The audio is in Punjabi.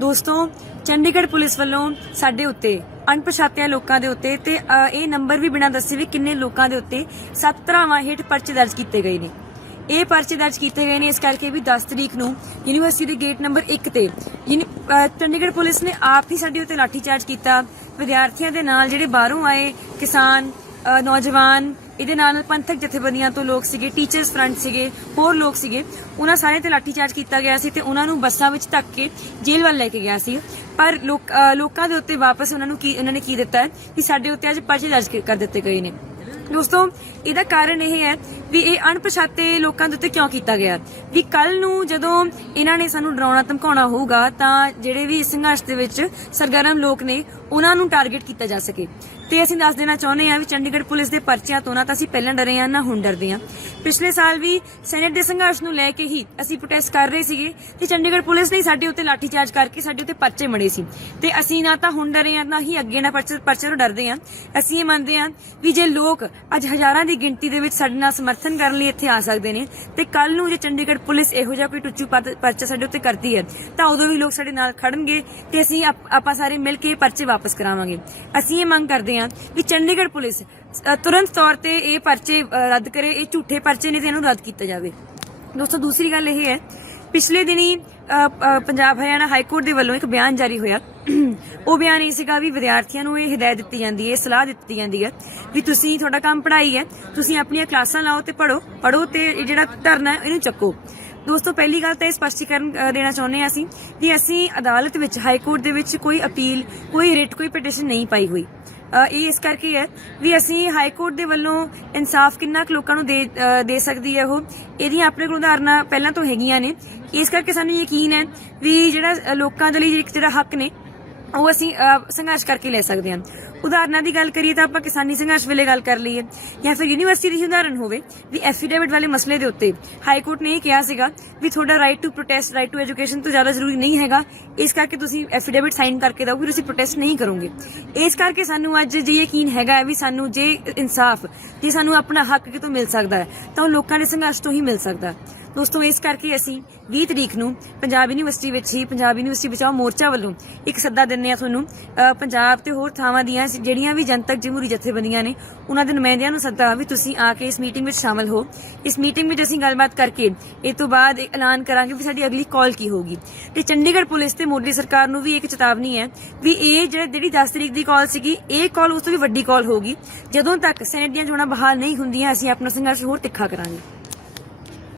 ਦੋਸਤੋ, ਚੰਡੀਗੜ੍ਹ ਪੁਲਿਸ ਵੱਲੋਂ ਸਾਡੇ ਉੱਤੇ ਅਣਪਛਾਤਿਆਂ ਲੋਕਾਂ ਦੇ ਉੱਤੇ ਤੇ ਇਹ ਨੰਬਰ ਵੀ ਬਿਨਾਂ ਦੱਸੇ ਵੀ ਕਿੰਨੇ ਲੋਕਾਂ ਦੇ ਉੱਤੇ ਸੱਤ ਧਾਰਾਵਾਂ ਹੇਠ ਪਰਚੇ ਦਰਜ ਕੀਤੇ ਗਏ ਨੇ। ਇਹ ਪਰਚੇ ਦਰਜ ਕੀਤੇ ਗਏ ਨੇ ਇਸ ਕਰਕੇ ਵੀ 10 ਤਰੀਕ ਨੂੰ ਯੂਨੀਵਰਸਿਟੀ ਦੇ ਗੇਟ ਨੰਬਰ 1 ਤੇ ਯੂਨੀ- ਚੰਡੀਗੜ੍ਹ ਪੁਲਿਸ ਨੇ ਆਪ ਹੀ ਸਾਡੇ ਉੱਤੇ ਲਾਠੀਚਾਰਜ ਕੀਤਾ। ਵਿਦਿਆਰਥੀਆਂ ਦੇ ਨਾਲ ਜਿਹੜੇ ਬਾਹਰੋਂ ਆਏ ਕਿਸਾਨ ਨੌਜਵਾਨ, ਇਹਦੇ ਨਾਲ ਪੰਥਕ ਜਥੇਬੰਦੀਆਂ ਤੋਂ ਲੋਕ ਸੀਗੇ ਟੀਚਰਸ ਫਰੰਟ ਸੀਗੇ, ਹੋਰ ਲੋਕ ਸੀਗੇ, ਉਹਨਾਂ ਸਾਰੇ ਤੇ ਲਾਠੀਚਾਰਜ ਕੀਤਾ ਗਿਆ ਸੀ ਤੇ ਉਹਨਾਂ ਨੂੰ ਬੱਸਾਂ ਵਿੱਚ ਧੱਕ ਕੇ ਜੇਲ੍ਹ ਵੱਲ ਲੈ ਕੇ ਗਿਆ ਸੀ। ਪਰ ਲੋਕਾਂ ਦੇ ਉੱਤੇ ਵਾਪਸ ਉਹਨਾਂ ਨੂੰ ਕੀ, ਉਹਨਾਂ ਨੇ ਕੀ ਦਿੱਤਾ ਕਿ ਸਾਡੇ ਉੱਤੇ ਅੱਜ ਪਰਚੇ ਦਰਜ ਕਰ ਦਿੱਤੇ ਗਏ ਨੇ। ਦੋਸਤੋ, ਇਹਦਾ ਕਾਰਨ ਇਹ ਹੈ ਵੀ ਇਹ ਅਣਪਛਾਤੇ ਲੋਕਾਂ ਦੇ ਉੱਤੇ ਕਿਉਂ ਕੀਤਾ ਗਿਆ? ਵੀ ਕੱਲ ਨੂੰ ਜਦੋਂ ਇਹਨਾਂ ਨੇ ਸਾਨੂੰ ਡਰਾਉਣਾ ਧਮਕਾਉਣਾ ਹੋਊਗਾ, ਤਾਂ ਜਿਹੜੇ ਵੀ ਸੰਘਰਸ਼ ਦੇ ਵਿੱਚ ਸਰਗਰਮ ਲੋਕ ਨੇ ਉਹਨਾਂ ਨੂੰ ਟਾਰਗੇਟ ਕੀਤਾ ਜਾ ਸਕੇ। ਤੇ ਅਸੀਂ ਦੱਸ ਦੇਣਾ ਚਾਹੁੰਦੇ ਹਾਂ ਵੀ ਚੰਡੀਗੜ੍ਹ ਪੁਲਿਸ ਦੇ ਪਰਚਿਆਂ ਤੋਂ ਨਾ ਤਾਂ ਅਸੀਂ ਪਹਿਲਾਂ ਡਰੇ ਹਾਂ, ਨਾ ਹੁਣ ਡਰਦੇ ਹਾਂ। ਪਿਛਲੇ ਸਾਲ ਵੀ ਸੈਨੇਟ ਦੇ ਸੰਘਰਸ਼ ਨੂੰ ਲੈ ਕੇ ਹੀ ਅਸੀਂ ਪ੍ਰੋਟੈਸਟ ਕਰ ਰਹੇ ਸੀਗੇ ਤੇ ਚੰਡੀਗੜ੍ਹ ਪੁਲਿਸ ਨੇ ਸਾਡੇ ਉੱਤੇ ਲਾਠੀਚਾਰਜ ਕਰਕੇ ਸਾਡੇ ਉੱਤੇ ਪਰਚੇ ਮੜੇ ਸੀ। ਤੇ ਅਸੀਂ ਨਾ ਤਾਂ ਹੁਣ ਡਰੇ ਹਾਂ, ਨਾ ਹੀ ਅੱਗੇ ਨਾ ਪਰਚੇ ਪਰਚੇ ਤੋਂ ਡਰਦੇ ਹਾਂ। ਅਸੀਂ ਇਹ ਮੰਨਦੇ ਹਾਂ ਵੀ ਜੇ ਲੋਕ ਅੱਜ ਹਜ਼ਾਰਾਂ ਦੀ ਗਿਣਤੀ ਦੇ ਵਿੱਚ ਸਾਡੇ ਨਾਲ ਸਮਰਥਨ ਕਰਨ ਲਈ ਇੱਥੇ ਆ ਸਕਦੇ ਨੇ ਤੇ ਕੱਲ ਨੂੰ ਜੇ ਚੰਡੀਗੜ੍ਹ ਪੁਲਿਸ ਇਹੋ ਜਿਹਾ ਕੋਈ ਟੁੱਚੂ ਪਤ- ਪਰਚਾ ਸਾਡੇ ਉੱਤੇ ਕਰਦੀ ਹੈ, ਤਾਂ ਉਦੋਂ ਵੀ ਲੋਕ ਸਾਡੇ ਨਾਲ ਖੜਨਗੇ ਤੇ ਅਸੀਂ ਆਪ- ਆਪਾਂ ਸਾਰੇ ਮਿਲ ਕੇ ਪਰਚੇ ਵਾਪਸ ਕਰਾਵਾਂਗੇ। ਅਸੀਂ ਇਹ ਮੰਗ ਕਰਦੇ ਹਾਂ ਵੀ ਚੰਡੀਗੜ੍ਹ ਪੁਲਿਸ ਤੁਰੰਤ ਤੌਰ ਤੇ ਇਹ ਪਰਚੇ ਰੱਦ ਕਰੇ, ਇਹ ਝੂਠੇ ਪਰਚੇ ਨੇ ਤੇ ਇਹਨੂੰ ਰੱਦ ਕੀਤਾ ਜਾਵੇ। ਦੋਸਤੋ, ਦੂਸਰੀ ਗੱਲ ਇਹ ਹੈ, ਪਿਛਲੇ ਦਿਨੀ ਪੰਜਾਬ ਹਰਿਆਣਾ ਹਾਈ ਕੋਰਟ ਦੇ ਵੱਲੋਂ ਇੱਕ ਬਿਆਨ ਜਾਰੀ ਹੋਇਆ। ਉਹ ਬਿਆਨ ਇਹ ਸੀਗਾ ਵੀ ਵਿਦਿਆਰਥੀਆਂ ਨੂੰ ਇਹ ਹਦਾਇਤ ਦਿੱਤੀ ਜਾਂਦੀ ਹੈ, ਇਹ ਸਲਾਹ ਦਿੱਤੀ ਜਾਂਦੀ ਹੈ ਵੀ ਤੁਸੀਂ ਤੁਹਾਡਾ ਕੰਮ ਪੜ੍ਹਾਈ ਹੈ, ਤੁਸੀਂ ਆਪਣੀਆਂ ਕਲਾਸਾਂ ਲਾਓ ਤੇ ਪੜ੍ਹੋ ਪੜ੍ਹੋ ਤੇ ਇਹ ਜਿਹੜਾ ਧਰਨਾ ਇਹਨੂੰ ਚੱਕੋ। ਦੋਸਤੋ, ਪਹਿਲੀ ਗੱਲ ਤਾਂ ਇਹ ਸਪਸ਼ਟੀਕਰਨ ਦੇਣਾ ਚਾਹੁੰਦੇ ਹਾਂ ਅਸੀਂ ਕਿ ਅਸੀਂ ਅਦਾਲਤ ਵਿੱਚ, ਹਾਈ ਕੋਰਟ ਦੇ ਵਿੱਚ ਕੋਈ ਅਪੀਲ, ਕੋਈ ਰਿਟ, ਕੋਈ ਪਟੀਸ਼ਨ ਨਹੀਂ ਪਾਈ ਹੋਈ। ਇਹ ਇਸ ਕਰਕੇ ਹੈ ਵੀ ਅਸੀਂ ਹਾਈ ਕੋਰਟ ਦੇ ਵੱਲੋਂ ਇਨਸਾਫ ਕਿੰਨਾ ਕੁ ਲੋਕਾਂ ਨੂੰ ਦੇ ਦੇ ਸਕਦੀ ਹੈ ਉਹ? ਇਹਦੀਆਂ ਆਪਣੇ ਕੋਲ ਉਦਾਹਰਨਾਂ ਪਹਿਲਾਂ ਤੋਂ ਹੈਗੀਆਂ ਨੇ। ਇਸ ਕਰਕੇ ਸਾਨੂੰ ਯਕੀਨ ਹੈ ਵੀ ਜਿਹੜਾ ਲੋਕਾਂ ਦੇ ਲਈ ਇੱਕ ਜਿਹੜਾ ਹੱਕ ਨੇ, ਉਹ ਅਸੀਂ ਸੰਘਰਸ਼ ਕਰਕੇ ਲੈ ਸਕਦੇ ਹਾਂ। ਉਦਾਹਰਨਾਂ ਦੀ ਗੱਲ ਕਰੀਏ ਤਾਂ ਆਪਾਂ ਕਿਸਾਨੀ ਸੰਘਰਸ਼ ਵੇਲੇ ਗੱਲ ਕਰ ਲਈਏ। ਜਾਂ ਫਿਰ ਯੂਨੀਵਰਸਿਟੀ ਦੀ ਉਦਾਹਰਨ ਹੋਵੇ, ਵੀ ਐਫੀਡੇਵਿਟ ਵਾਲੇ ਮਸਲੇ ਦੇ ਉੱਤੇ ਹਾਈ ਕੋਰਟ ਨੇ ਇਹ ਕਿਹਾ ਸੀਗਾ ਵੀ ਤੁਹਾਡਾ right to protest right to education ਤੋਂ ਜ਼ਿਆਦਾ ਜ਼ਰੂਰੀ ਨਹੀਂ ਹੈਗਾ। ਇਸ ਕਰਕੇ ਤੁਸੀਂ ਐਫੀਡੇਵਿਟ ਸਾਈਨ ਕਰਕੇ ਦਿਓ ਕਿ ਤੁਸੀਂ ਪ੍ਰੋਟੈਸਟ ਨਹੀਂ ਕਰੋਗੇ। ਇਸ ਕਰਕੇ ਸਾਨੂੰ ਅੱਜ ਜੇ ਯਕੀਨ ਹੈਗਾ ਵੀ ਸਾਨੂੰ ਜੇ ਇਨਸਾਫ, ਜੇ ਸਾਨੂੰ ਆਪਣਾ ਹੱਕ ਕਿਤੋਂ ਮਿਲ ਸਕਦਾ ਹੈ, ਤਾਂ ਉਹ ਲੋਕਾਂ ਦੇ ਸੰਘਰਸ਼ ਤੋਂ ਹੀ ਮਿਲ ਸਕਦਾ ਹੈ। ਦੋਸਤੋ, ਇਸ ਕਰਕੇ ਅਸੀਂ 20 ਤਰੀਕ ਨੂੰ ਪੰਜਾਬ ਯੂਨੀਵਰਸਿਟੀ ਵਿੱਚ ਹੀ ਪੰਜਾਬ ਯੂਨੀਵਰਸਿਟੀ ਬਚਾਓ ਮੋਰਚਾ ਵੱਲੋਂ ਇੱਕ ਸੱਦਾ ਦਿੰਨੇ ਆ ਤੁਹਾਨੂੰ। ਪੰਜਾਬ ਤੇ ਹੋਰ ਥਾਵਾਂ ਦੀਆਂ ਜਿਹੜੀਆਂ ਵੀ ਜਨਤਕ ਜਮਹੂਰੀ ਜਥੇਬੰਦੀਆਂ ਨੇ, ਉਹਨਾਂ ਦੇ ਨੁਮਾਇੰਦਿਆਂ ਨੂੰ ਸੱਦਾ ਵੀ ਤੁਸੀਂ ਆ ਕੇ ਇਸ ਮੀਟਿੰਗ ਵਿੱਚ ਸ਼ਾਮਲ ਹੋ। ਇਸ ਮੀਟਿੰਗ ਵਿੱਚ ਅਸੀਂ ਗੱਲਬਾਤ ਕਰਕੇ ਇਹ ਤੋਂ ਬਾਅਦ ਐਲਾਨ ਕਰਾਂਗੇ ਵੀ ਸਾਡੀ ਅਗਲੀ ਕਾਲ ਕੀ ਹੋਗੀ ਤੇ ਚੰਡੀਗੜ੍ਹ ਪੁਲਿਸ ਤੇ ਮੋਦੀ ਸਰਕਾਰ ਨੂੰ ਵੀ ਇੱਕ ਚੇਤਾਵਨੀ ਹੈ ਵੀ ਇਹ ਜਿਹੜਾ ਜਿਹੜੀ 10 ਤਰੀਕ ਦੀ ਕਾਲ ਸੀਗੀ, ਇਹ ਕਾਲ ਉਸ ਤੋਂ ਵੀ ਵੱਡੀ ਕਾਲ ਹੋਗੀ ਜਦੋਂ ਤੱਕ ਸੈਨੇਟ ਦੀਆਂ ਚੋਣਾਂ ਬਹਾਲ ਨਹੀਂ ਹੁੰਦੀਆਂ, ਅਸੀਂ ਆਪਣਾ ਸੰਘਰਸ਼ ਹੋਰ ਤਿੱਖਾ ਕਰਾਂਗੇ।